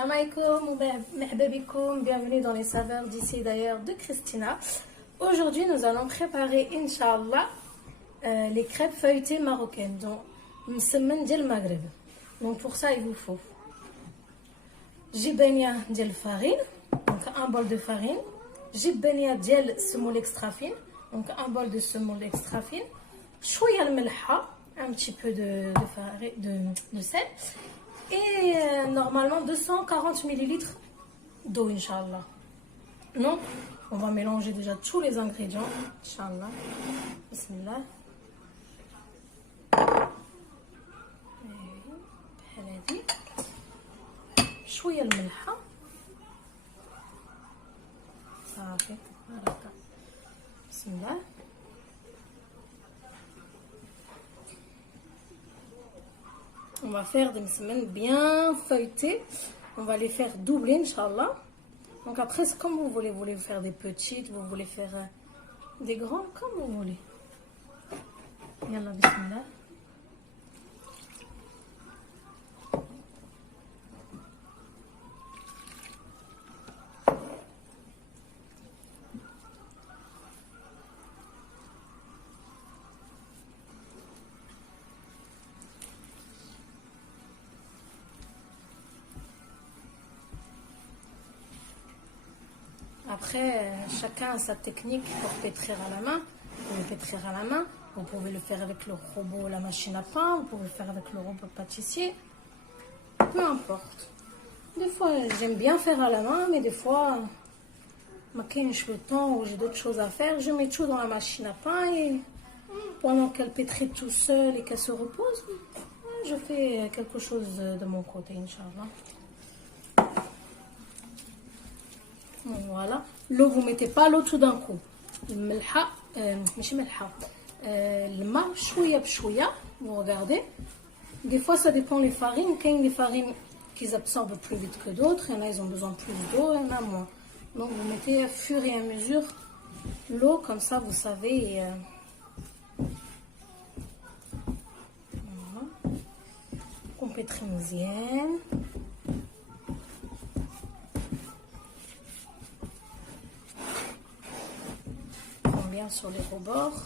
Salam alaikum ou merhaba, bienvenue dans les saveurs d'ici et d'ailleurs de Christina. Aujourd'hui, nous allons préparer, Inch'Allah, les crêpes feuilletées marocaines, donc msemmen ديال المغرب. Donc pour ça, il vous faut jibania ديال farine, donc un bol de farine, jibania ديال semoule extra fine, donc un bol de semoule extra fine, شوية الملحة, un petit peu de sel, et normalement 240 ml d'eau, Inch'Allah. Donc, on va mélanger déjà tous les ingrédients, Inch'Allah. Bismillah. بهذه شوية الملحة صافي هكا. بسم الله. On va faire des semaines bien feuilletées. On va les faire doubler, Inch'Allah. Donc après, c'est comme vous voulez. Vous voulez faire des petites, vous voulez faire des grands, comme vous voulez. Yallah, bismillah. Après, chacun a sa technique pour pétrir à la main. Vous pouvez pétrir à la main, vous pouvez le faire avec le robot, la machine à pain, vous pouvez le faire avec le robot pâtissier. Peu importe. Des fois, j'aime bien faire à la main, mais des fois, quand j'ai le temps ou j'ai d'autres choses à faire, je mets tout dans la machine à pain et pendant qu'elle pétrit tout seul et qu'elle se repose, je fais quelque chose de mon côté, Inch'Allah. Voilà, l'eau, vous mettez pas l'eau tout d'un coup. الملحة ماشي ملحة الماء شوية بشوية. Vous regardez. Des fois, ça dépend les farines. Quand il y a des farines qui absorbent plus vite que d'autres, il y en a, ils ont besoin de plus d'eau, il y en a moins. Donc, vous mettez au fur et à mesure l'eau, comme ça, vous savez. Voilà. On pétrit مزيان. Bien sur les rebords.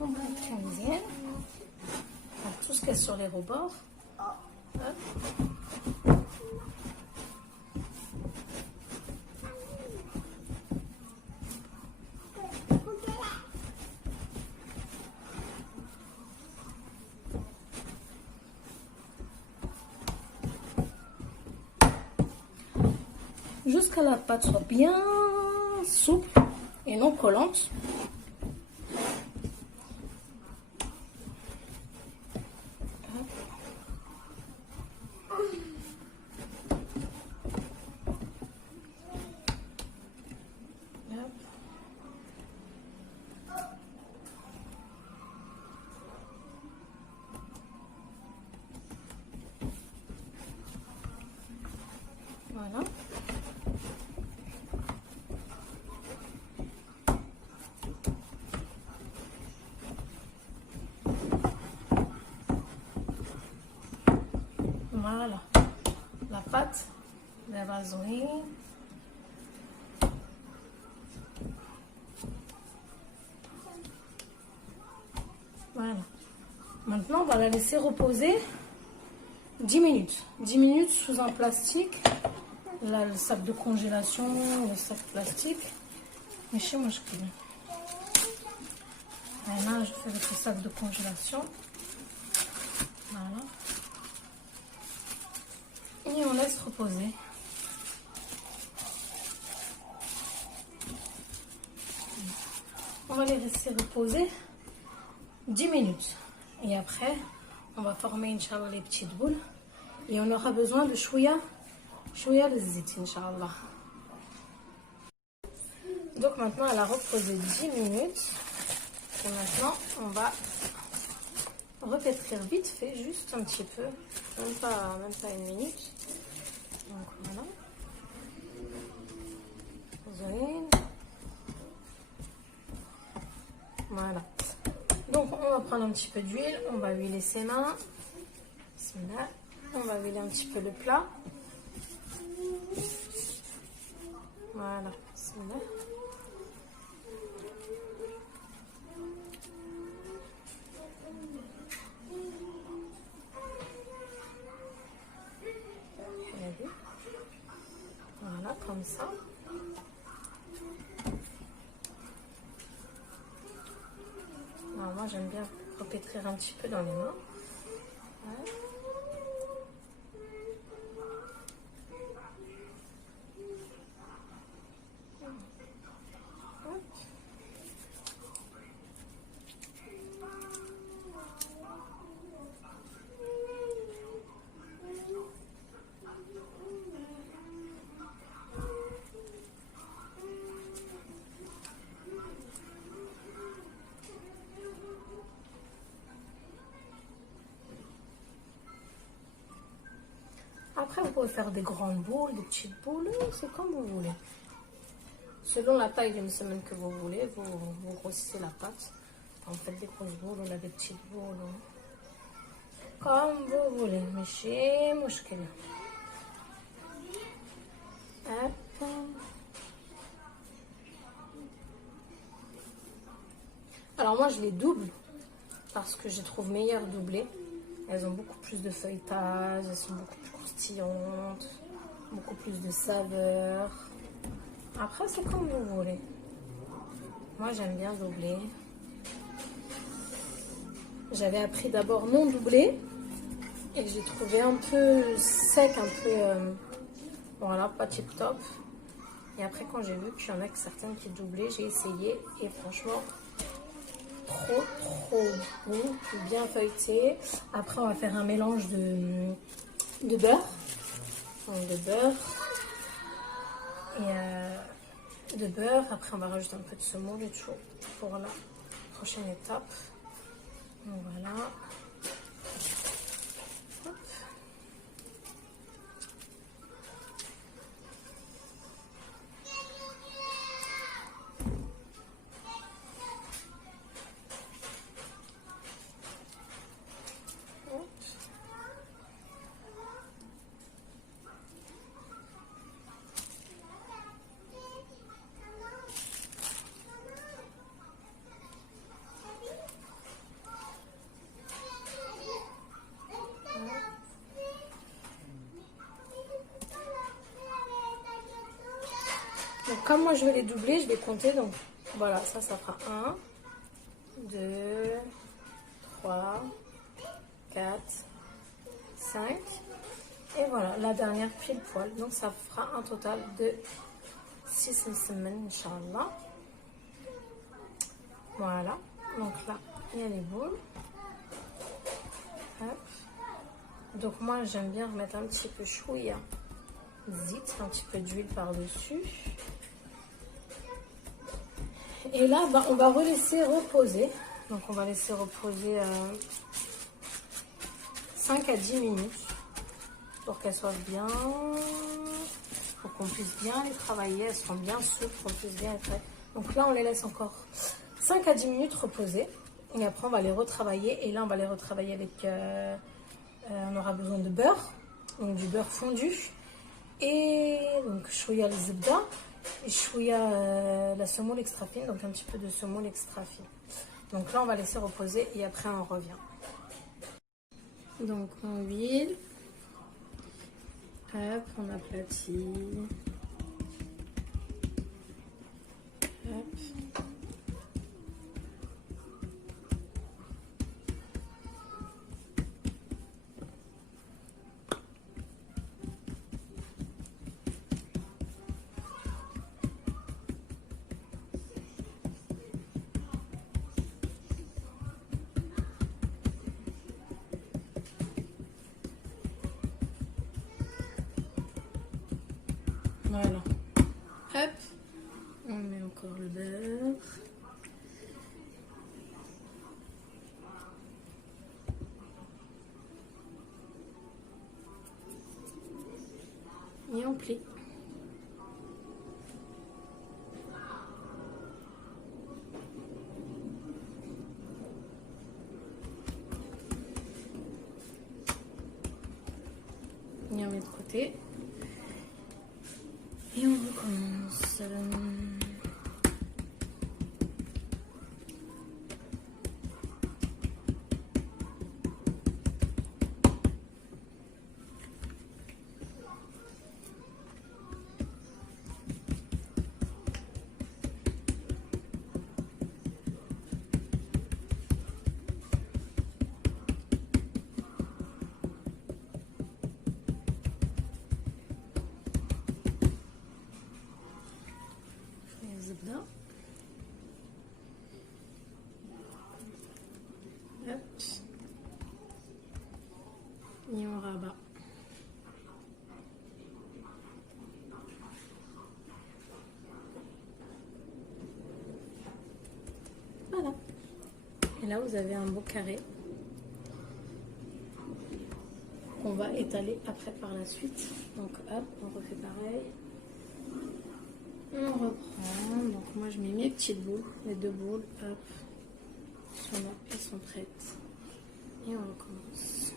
On va très tout ce qu'il y a sur les rebords. Jusqu'à la pâte soit bien souple et non collante. Voilà. Voilà, la pâte, la vaseline. Voilà. Maintenant, on va la laisser reposer 10 minutes. 10 minutes sous un plastique. Là, le sac de congélation, le sac plastique. Mais chez moi, je connais. Là, je fais avec le sac de congélation. Voilà. Et on laisse reposer. On va les laisser reposer 10 minutes. Et après, on va former, Inch'Allah, les petites boules. Et on aura besoin de chouïa de zit, Inch'Allah. Donc maintenant, elle a reposé 10 minutes. Et maintenant, on va repétrir vite fait, juste un petit peu, même pas une minute. Donc voilà. Voilà. Donc on va prendre un petit peu d'huile, on va huiler ses mains. Bismillah. On va huiler un petit peu le plat. Voilà. Bismillah. Voilà, comme ça. Alors, moi, j'aime bien repétrir un petit peu dans les mains. Ouais. Après, vous pouvez faire des grandes boules, des petites boules, c'est comme vous voulez. Selon la taille d'une semaine que vous voulez, vous grossissez la pâte. En faites des grosses boules, on a des petites boules. Comme vous voulez, mais chez Mouchkil. Hop. Alors moi, je les double parce que je les trouve meilleures doublées. Elles ont beaucoup plus de feuilletage, elles sont beaucoup plus croustillantes, beaucoup plus de saveur. Après, c'est comme vous voulez. Moi, j'aime bien doubler. J'avais appris d'abord non doublé et j'ai trouvé un peu sec, un peu, voilà, pas tip top. Et après, quand j'ai vu qu'il y en a certaines qui doublaient, j'ai essayé et franchement, trop bon, bien feuilleté. Après, on va faire un mélange de beurre. Donc, de beurre. Et de beurre. Après, on va rajouter un peu de semoule et tout pour la prochaine étape. Donc, voilà. Hop. Donc, comme moi je vais les doubler, je vais compter. Donc, voilà, ça fera 1, 2, 3, 4, 5. Et voilà, la dernière pile poil. Donc, ça fera un total de 6 semaines, Inch'Allah. Voilà. Donc là, il y a les boules. Hop. Donc, moi, j'aime bien remettre un petit peu chouïa. Zit, un petit peu d'huile par-dessus. Et là, on va laisser reposer. Donc, on va laisser reposer 5 à 10 minutes pour qu'elles soient bien, pour qu'on puisse bien les travailler. Elles seront bien souples, qu'on puisse bien être prêtes. Donc là, on les laisse encore 5 à 10 minutes reposer. Et après, on va les retravailler. Et là, on va les retravailler avec... on aura besoin de beurre, donc du beurre fondu. Et donc, chouïa les zebda. Et chouïa la semoule extra fine, donc un petit peu de semoule extra fine. Donc là, on va laisser reposer et après, on revient. Donc, on huile. Hop, on aplatit. Hop. Voilà. Hop. On met encore le beurre. plie. Et on met de côté. Et on recommence. الزبدة. Hop. Et on rabat. Voilà. Et là, vous avez un beau carré qu'on va étaler après par la suite. Donc hop, on refait pareil. On reprend. Donc moi, je mets mes petites boules, les 2 boules. Hop. Elles sont prêtes. Et on recommence.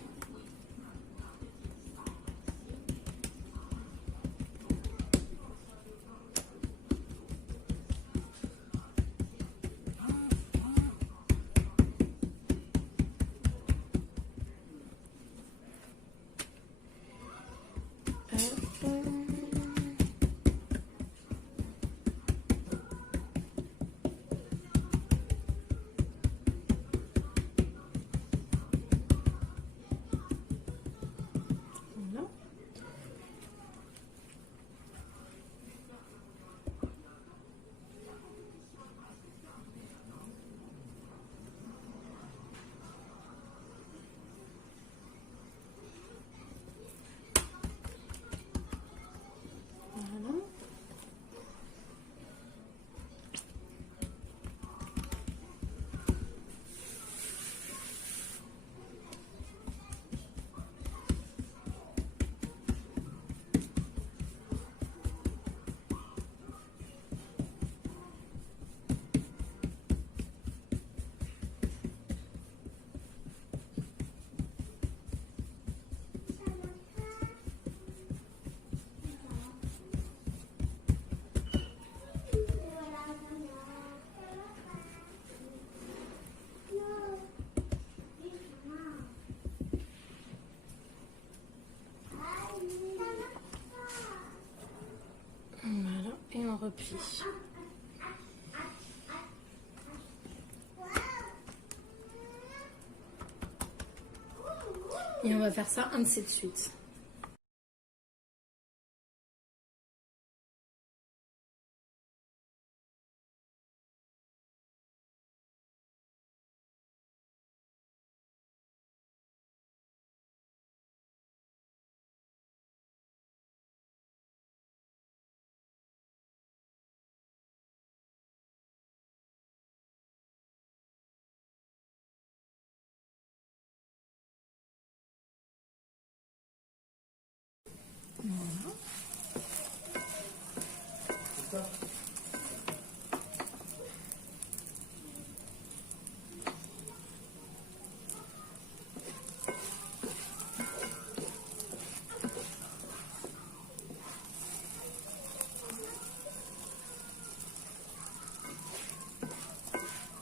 Voilà, et on replie. Et on va faire ça ainsi de suite. Voilà.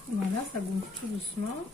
Voilà, ça gonfle tout doucement.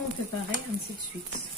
On fait pareil, ainsi de suite.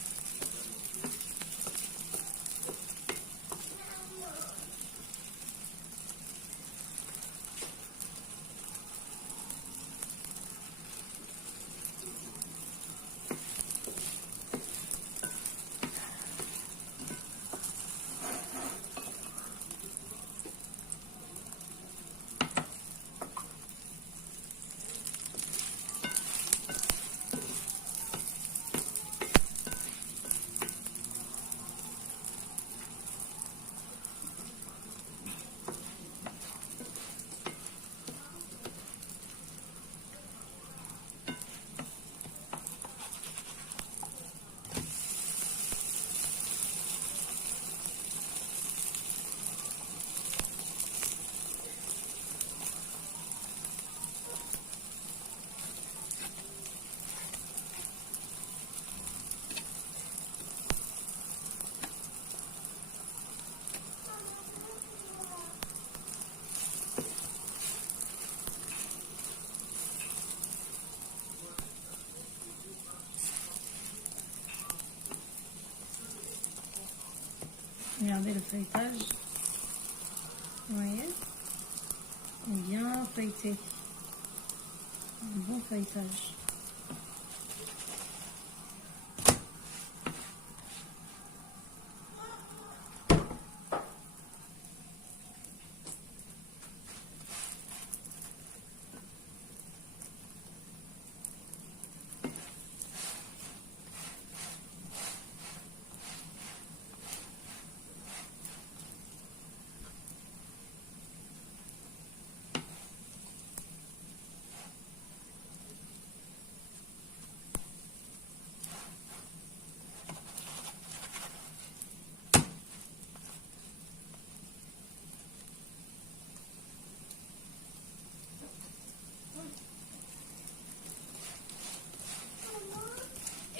Regardez le feuilletage. Vous voyez? Bien feuilleté. Un bon feuilletage.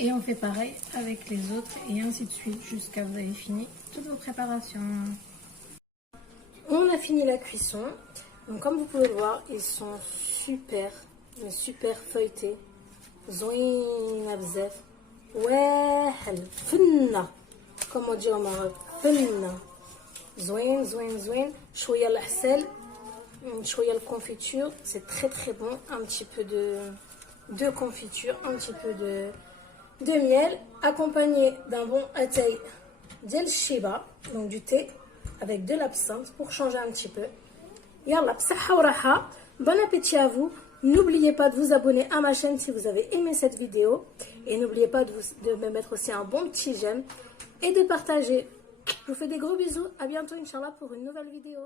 Et on fait pareil avec les autres et ainsi de suite jusqu'à vous avez fini toutes vos préparations. On a fini la cuisson. Donc comme vous pouvez le voir, ils sont super, mais super feuilletés. Zouina bzaf. Wahel. Fenna. Comme on dit au Maroc. Fenna. Zouin, zouin, zouin. Chouïa l'ahsel. Chouïa le confiture. C'est très très bon. Un petit peu de confiture. Un petit peu de miel, accompagné d'un bon atay d'el shiba, donc du thé avec de l'absinthe pour changer un petit peu. Yalla, bsaha wa raha. Bon appétit à vous. N'oubliez pas de vous abonner à ma chaîne si vous avez aimé cette vidéo. Et n'oubliez pas de me mettre aussi un bon petit j'aime et de partager. Je vous fais des gros bisous. À bientôt, Inch'Allah, pour une nouvelle vidéo.